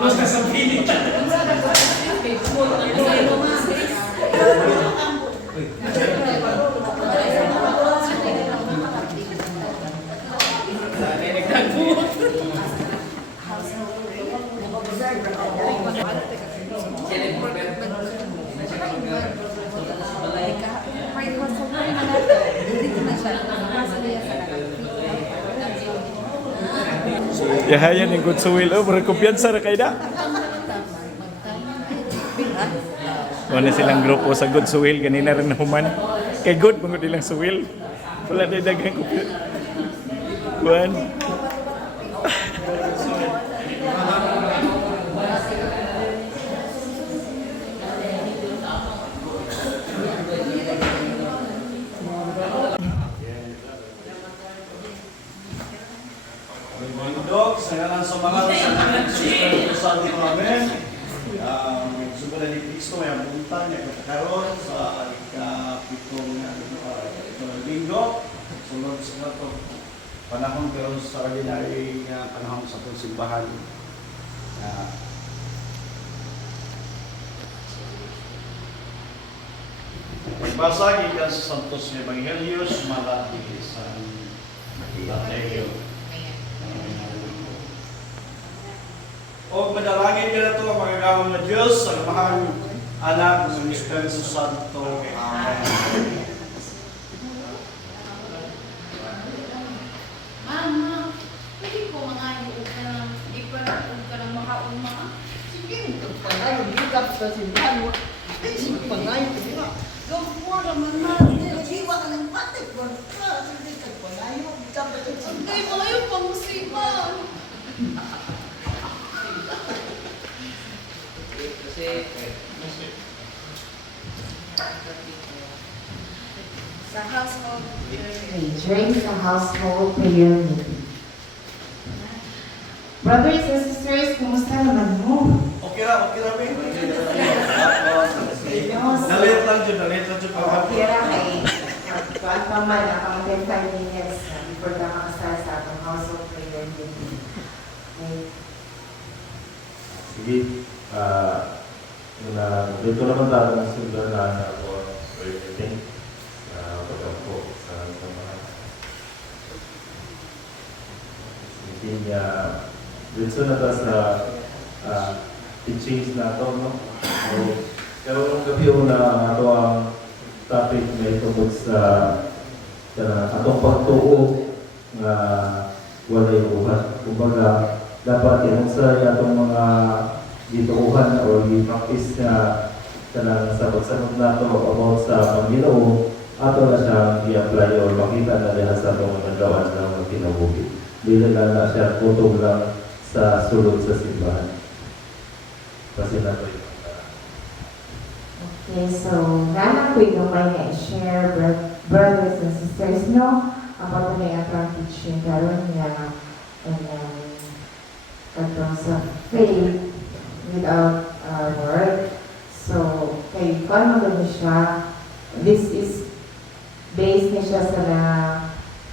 Mas ka sa piling. Yahayan yung good suwil. Oh, kumpiyansa na kayo na. Wala silang grupo sa good suwil. Ganina rin na human. Kay good, mga nilang suwil. Wala na dagang kumpiyansa. Kuhan. Dok, saya langsung banget pesan namin. Sumber ni Kristo yang buntang yang kekaroon sa ikapitong linggo. Sunod-sunod to panahon karon sa ordinary nga panahon sa atong simbahan. Basa gikan sa Santos nga Ebanghelyo sumalagi sa Mateo. O madalangin ka na ito ang magagawang na Diyos sa mahal anak ng Espiritu Santo. Amen. Mama, pwede ko mga iparapog ka ng makauma? Sige, pangay, higap sa simbahan mo. Ay, sige, pangay, sige nga. Gawa naman natin, nag-iwa ka ng patik, basta, sige, pangay, higap sa simbahan. Ay, malayo pa musima. Sa household During the household prayer meeting. Brothers and sisters, kumusta naman mo? Okay ra, Ben. Dalit lang dyan. Okay ra kay kuan pa man ang 10 minutes before ka makasal sa atong household prayer meeting. Okay. Sige, dito naman tayo ng sundan na ako prayer meeting. Pagkampo sa mga meeting dito na tayo sa teachings na ito, no? Pero nung gabi na ito ang topic na itungkol sa atong pagtuo na walay buhat. Kumbaga, dapat yung sa atong mga gituuhan o i-practice na sa pagsanod na ito about sa Panginoon, ato na siyang i-apply o makita na diha sa itong nagawan ng mga kinabuhi. Dili lang na siya putong lang sa sulod sa simbahan. Kasi na ito yung Okay, so nana ko yung may na-share, brothers and sisters, no? About na yung atong teaching karon nga katong sa faith without word. So, kay kung ano siya, this is based na siya sa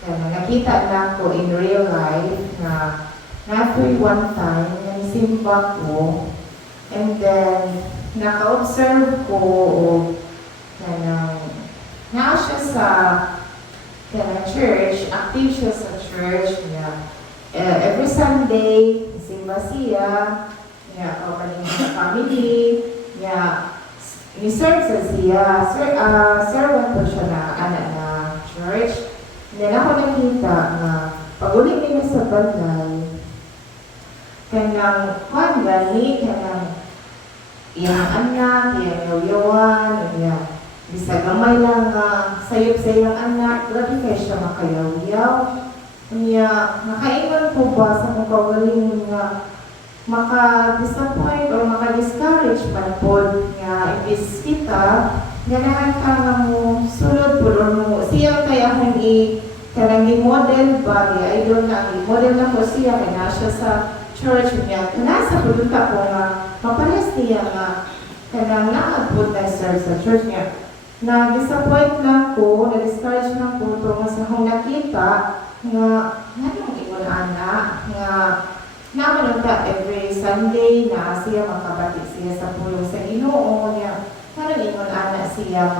nakita na ko in real life na after one time, nanisimba ko, and then naka-observe ko na siya sa church, active siya sa church niya. Every Sunday, simba siya, o kanina family, ni-serve sa siya, servant po siya na anak na church. Then ako nakita na pag-uling nila sa balay, kanang gani, kanang iyang anak, iyang yawan, bisa gamay lang sayop sa iyang anak, grabe kayo siya makayaw-yaw. Nakaingon po ba sa mga pagaling nga maka-disappoint o maka-discourage man po nga ibis kita, ganahan ka nga mo sulod po mo siya kaya kung kanang i-model ba, idol na i-model na po siya, kaya siya sa church niya. Nasa puluta po nga, mapalas niya nga, kanang naagpod na sir sa church niya. Na-disappoint na ko, na-discourage na ko ito nga sa kong nakita, nga, nga yung ingon anak, nga kada every Sunday na siya makabati siya sa pulong sa Ginoo niya. Parang ingon ana siya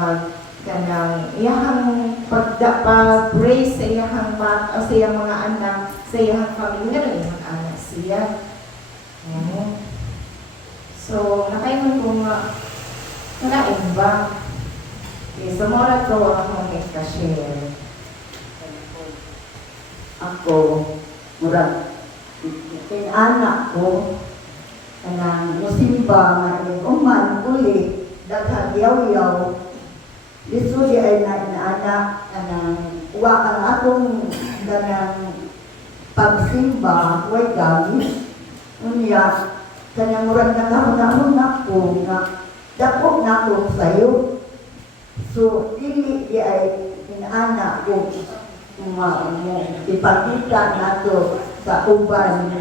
kanang iyahang pag-praise sa iyahang sa iyang mga anak, sa iyahang pamilya, ingon ana siya. So, nakaingon ko nga, nalain ba? Okay, so mora ko ang akong ikashare. Ako, murag, anak ko, kanang musimba nga uman uli, daghagyaw-yaw, liso di ay na-anak, kanang uwa kang atong kanang pagsimba, way gamit. Unya, kanang murag nakahunahon ako nga, dako na ako sa'yo. So, dili di ay inaanak ko, ipakita nato sa uban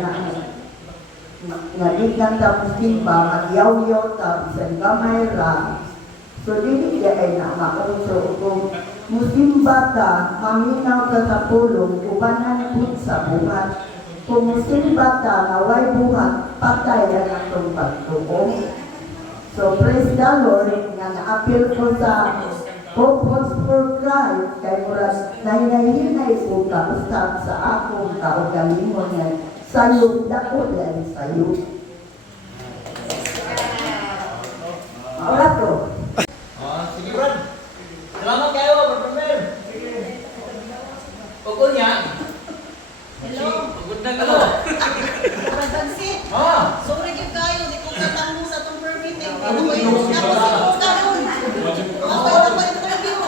nga di lang tapos timba, magyaw-yaw tapos ang gamay ra. So, dili di ay na mauso kung musimba ka, maminaw ka sa pulong, ubanan po sa buhat. Kung musimba ka, naway buhat, patay lang atong pagtuong. So, praise the Lord, nga na-appeal ko sa Purpose for Christ, kay murag nahinay-hinay po ka, usap sa akong kaugalingon nga, sayo, dako yan sayo. Maulat ko. Sige, Brad. Salamat kayo, Brad Mel. Pagod niya. Hello? Pagod na ka. Pansit. Ah! Sorry kayo kayo, di ko katanong sa itong permit. Ano ko yung karon? Ako yung interview.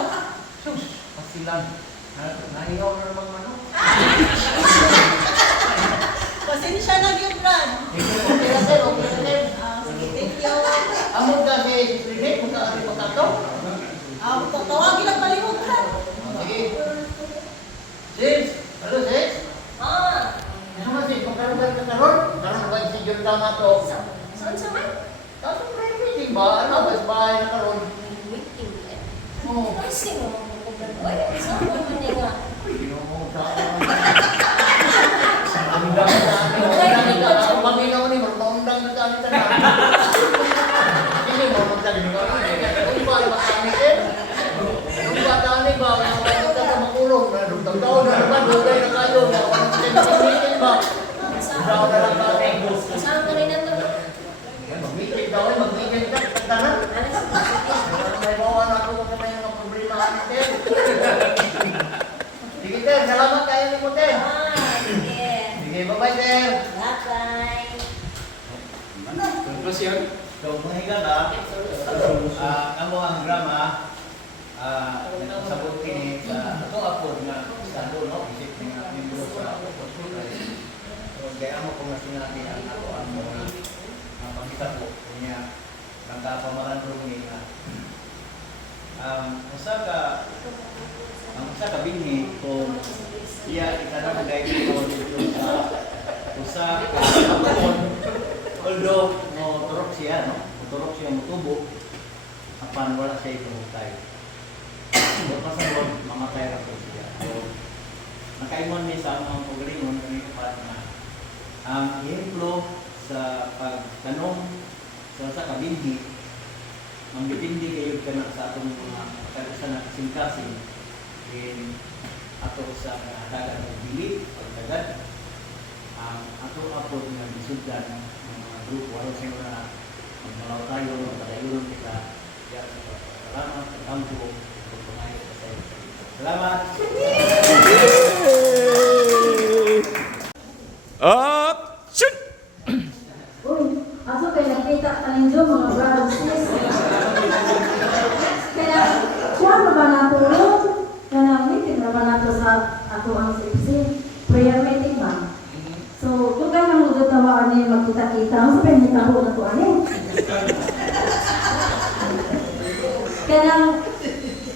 Sus! Pasilan. Nahihaw na naman ano. Pasensya na yun, Brad. Okay na, sir. Okay na, sir. Sige, thank you. Amod ka si Rinek, kung saan mo tato. Tawagin lang palimot, Brad. Sige. Sis! Hello, sis? Ano ba sis? Kung karoon ka karoon? Karoon ba si Jordan na to? Saan sa man? Kaso prayer meeting ba? Ano ba? Sa bahay na karoon? Meeting. Oo. Ay, sino mo ko ba? Ay, saan mo man niya nga? Saan ka rin nato? Sige, Ter. Salamat kayo ni mo, Ter. Sige. Sige, bye-bye, Ter. Bye-bye. Conclusion. So, mahiga na, amo ang drama, nagsabot kini sa ito apod nga estado, no? Isip nga membro sa so, kaya amo kung nasinati ang ako ang mga pagkita po niya ang kapamaran ro nga ang usa ka binhi kung iya itanang gayud ko dito sa usa ka apon. Although, turok siya, no? Turok siya mutubo, apan wala siya itumutay. So, pasabot, mamatay na po siya. So, nakaimon niya sa mga pagalingon, kami kapat na ang ehemplo sa pagtanong sa kabinhi, ang bitindi kayo ka na sa atong mga kalusan na kasing-kasing in ato sa dagat ng bilik, pagdagat, ato apod nga bisugdan grupo, wala siya na magmalaw tayo, magpadayon kita. Salamat sa kampo, kung pumayos sa sayo. Salamat! Up! Shoot! Uy, aso kayo nakita ka ninyo mga brothers sis. Kaya, siya ba natulog? Kaya meeting na ba nato sa ato ang sipsi? Prayer meeting man. So, kung kaya nang magtawaan niya magkita-kita, ang sabihin niya taho na ito ano. Kaya,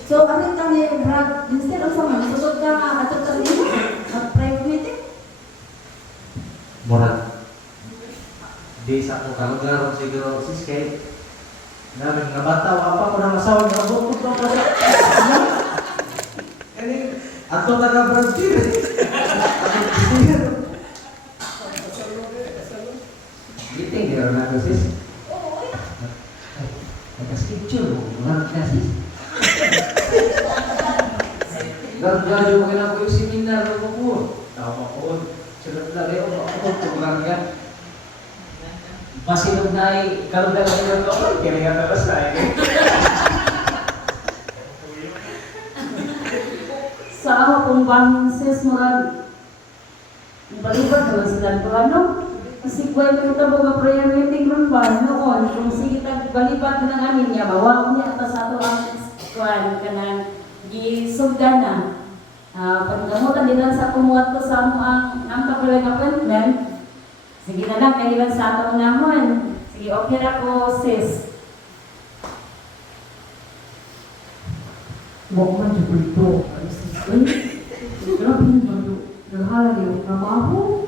so ano kami, Brad, instead of someone, susod ka nga ato sa nila, mag-prayer meeting. Murag. Di sa akong kalugaron siguro sis kay namin nga bata wa pa ko nang asawa nga bukod pa ko sa kani ato taga Brazil Meeting di orang nato sis. Oo, ay. Naka-schedule mo. Mga na sis. Gagawin mo na ko yung seminar mo po. Tama po. Sunod na kayo. Ako po kumangga. Masinog na ay karudag na yung lokal. Kaya nga tapos na eh. Sa ako kung bangin sis murag balibat naman sila ko ano kasi kung ito tabo nga prayer meeting ron ba noon kung sige tag balibat na ng amin niya bawa niya atas ato ang kuan kanang gisugdan na paggamutan din lang sa kumuhat ko sa ang kapulang appointment sige na lang kaya lang sa atong namon sige okay na ko sis mo man jud ito sis grabe yung naghalag yung trabaho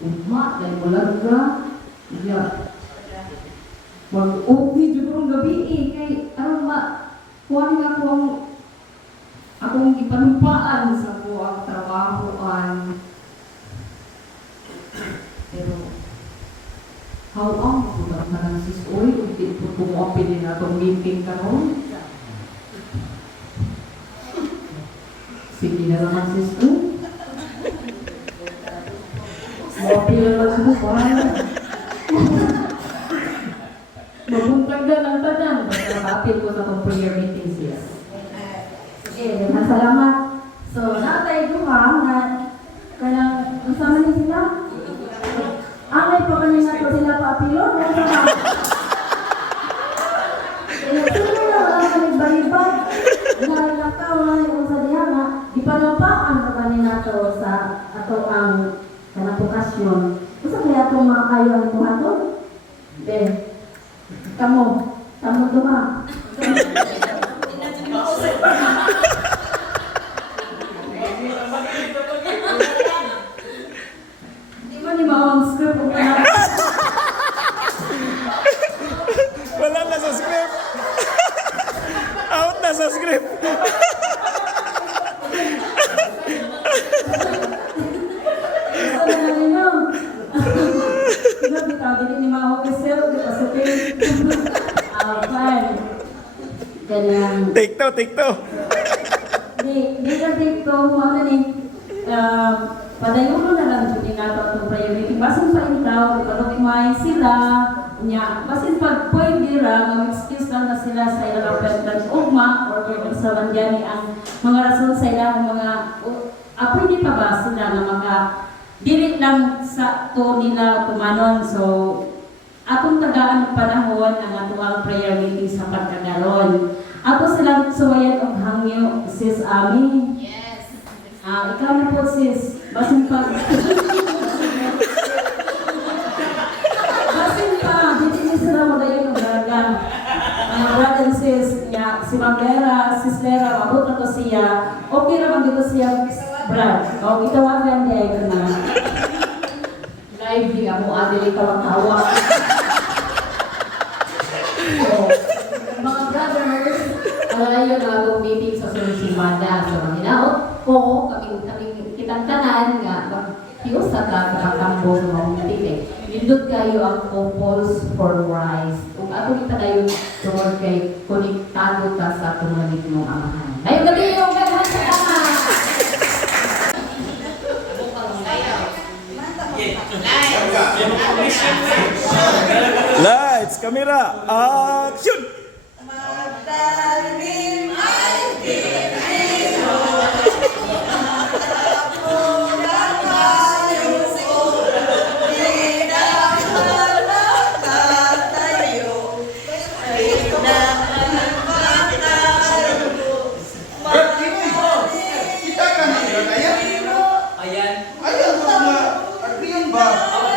ugma dahil bulaga iya mag-uwi jud rong gabi kay aron kuha nga akong ipanumpaan sa kuha trabahoan pero how ang putak na ng sis oy hindi po tumuapin din atong meeting karon sige na naman sis oy muapin na lang sumupan mabuntag na lang tanan basta makapil ko sa itong prayer meeting sis sige salamat so natay duha na kanang kasama ni sila angay pa kanina ko sila paapilon sino na wala ka nagbalibat nalakaw na yung sa diha nga ipanumpaan pa kanina to sa ato ang kanapokasyon usa kaya itong mga kayo ang tuhaton kamu duha di man ni mawang script o Wala na sa script. Out na sa script. Take two. Di ka take two, ano ni, padayon mo na lang dyan nato itong priority. Basin pa ikaw, ipanutimay sila, niya, basin pag pwede ra, mag-excuse lang na sila sa ilang appointment ugma, or kung sa mandyani ang mga rason sa ilang mga, pwede pa ba sila na mga, dili lang sa to nila tumanon. So, atong tagaan panahon ang atuang prayer meeting sa pagkagaron. Ako silang suwayan og hangyo sis Ami. Yes. Ikaw na po sis. Basin pa. Basin pa. Dito ni sila mo dayon og dagang. Brother sis niya si Mambera, sis Lera, mabot na to siya. Okay ra man dito siya. Brad. O itawagan niya na. Live di mo adili tawa-tawa. Mga brothers, alayo na akong meeting sa Sunusimada. So, hinaot ko, kami kitang tanan nga, piyos sa katambo sa mga meeting eh. Nindot kayo ang couples for Christ. Kung ato kita kayo tungkol kay konektado ka sa tumanig mong amahan. Ayun gabi yung ganahan sa kama! Lights, camera, action! Magdalim ay pinilo, makapunan ayuso, di naman nakatayo, di naman makatayo, Kita kan tidak kaya. Ayan. Ayan mga artiyan ba?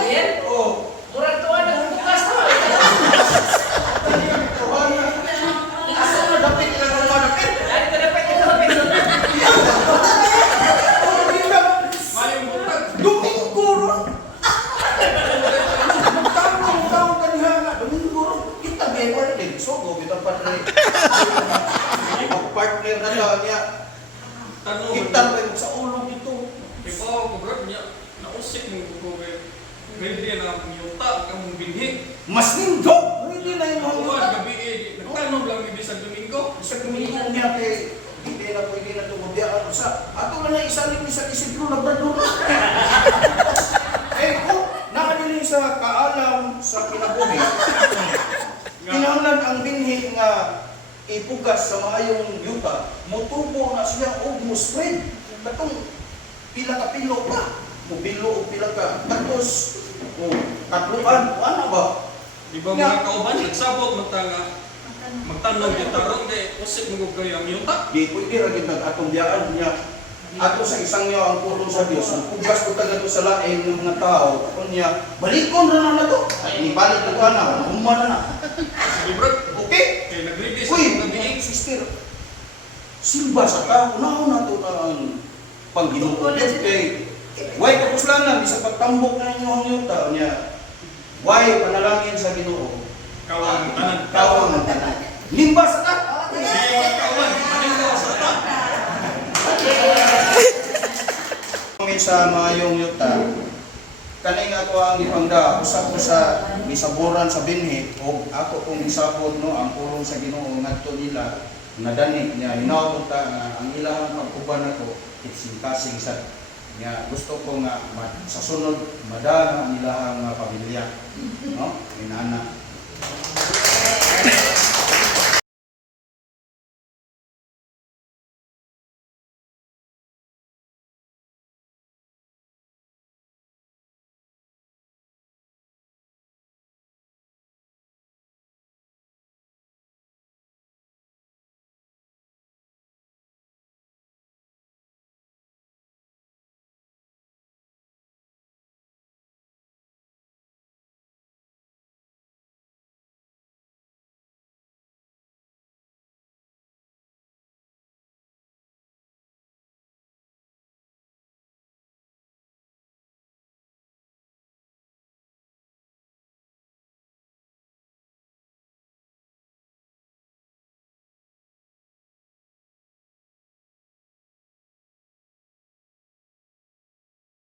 Ayan? Oh. Murag tuwa na kung bukas to. Asa na dapat ka ng mga dapat? Ay, ito dapat ito dapat. Domingo ron. Magtawag kaniha nga. Domingo ron. Kita may partner. Sogo, kita partner. Mag-partner na daw niya. Kita may sa ulo nito. Iba ko bro niya. Nausik mo ko bro. Pwede na ang yuta, kamong binhi. Mas nindot! Hindi na yung mga Awan, yuta. gabi eh. Nagtanong lang ibig sa Domingo. Sa kuminong niya kay hindi na pwede na tumabiyaan sa ato na isalim ni sa Isidro Labrador. Kung nakalili sa kaalam sa kinabuhi, kinahanglan ang binhi nga ipugas sa maayong yuta, motubo na siya o muspread. Katong pila ka pilo pa, mubilo o pila ka, tapos katluan, ano ba? Di ba mga kauban, nagsabot magtanong yung tarong, de, usip mo kayo ang yuta. Di pwede rin nag-atong biyaan niya. Ato sa isang niya ang pulong sa Diyos. Ang pugas ko taga to sa laing ng mga tao. Ako niya, balikon na na to. Ay, ibalik na na. Humana na. Sige bro, Okay? kaya nag-release Uy, ang gabi. sister. Simba sa tao. Naon na to na ang pangginuot. Kay, why tapos lang na. Bisa pagtambok na ninyo ang yuta. Niya, why panalangin sa Ginoo. Kawang tanan. Kawang ang tanan. Limba sa ta. Sige mga kauban, maningaw sa ta. Sa mayong yuta, kaning ako ang ipangda, usap ko sa gisaboran sa binhi, o ako kung isabot no, ang pulong sa Ginoo ngadto nila, nadani niya, hinawag ta nga ang ilang pagkuban ako, kasing sa nga gusto ko nga sa sunod madaan ang ilang pamilya, no? Inana.